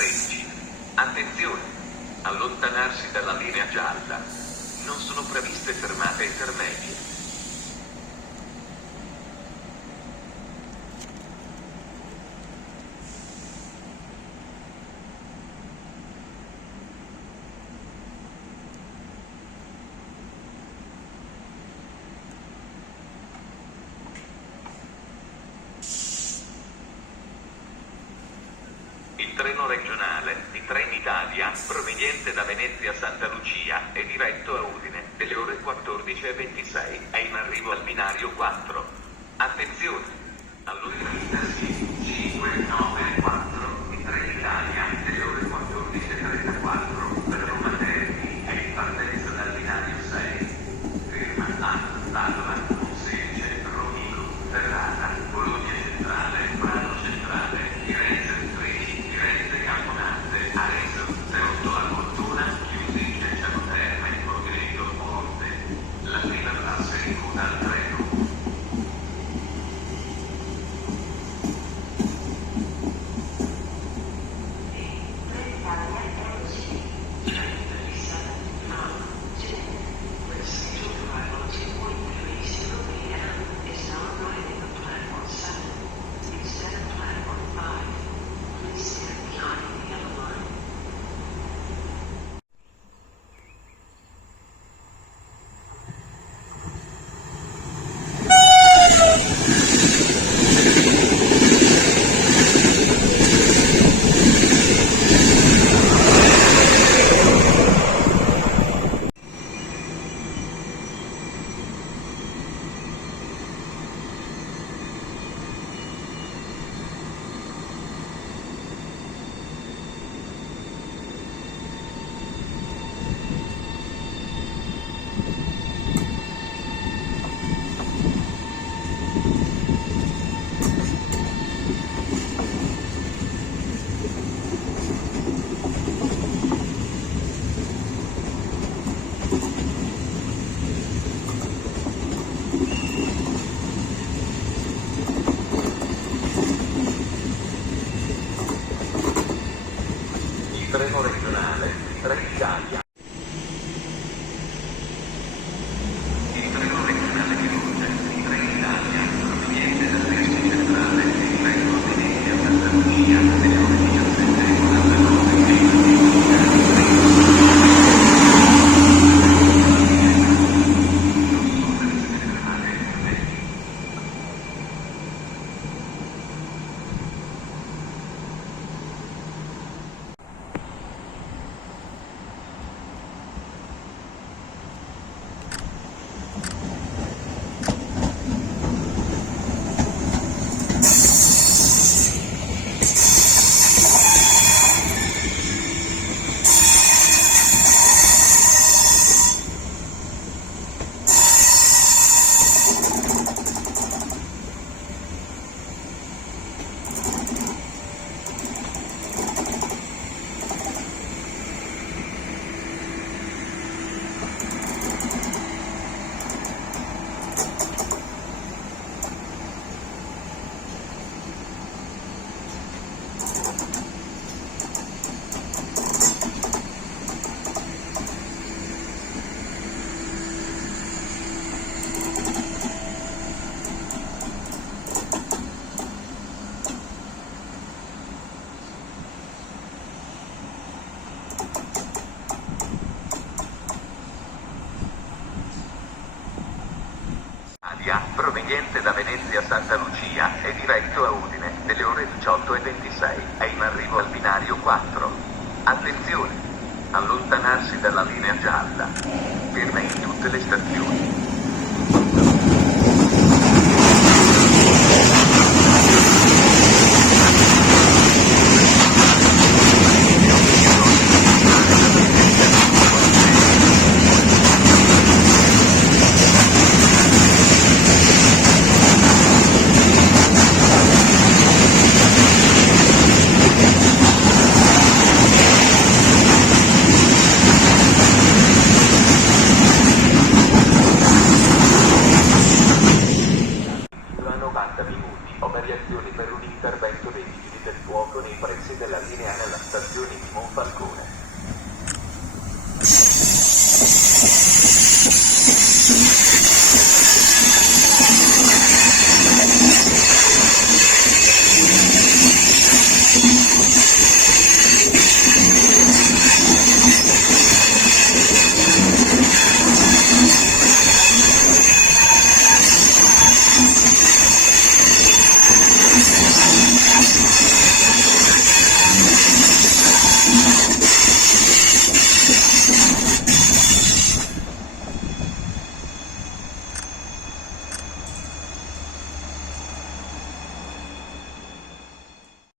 13. Attenzione! Allontanarsi dalla linea gialla. Non sono previste fermate intermedie. Il treno regionale di Trenitalia, proveniente da Venezia Santa Lucia e diretto a Udine, delle ore 14:26, è in arrivo al binario 4. Attenzione! Allontanarsi 594 di Trenitalia, delle ore 14:34, per Roma Terni è in partenza dal binario 6. Ferma a Padova, Monsevice, Rovigo, Ferrara, Bologna Centrale, Prato Centrale, Firenze Treni, Firenze Camponate, Arezzo, Teotto a Cortona, chiusi Cecciano Terme, Rovigo, Monte. La prima classe in coda al treno. Treno regionale di Trenitalia. Il treno regionale di Luce di Trenitalia, proveniente da Trieste Centrale e diretto a Venezia Santa Lucia, delle ore 17:49. Proveniente da Venezia Santa Lucia e diretto a Udine, delle ore 18:26, è in arrivo al binario 4. Attenzione! Allontanarsi dalla linea gialla. Ferma in tutte le stazioni. vigili del fuoco nei pressi della linea nella stazione di Monfalcone.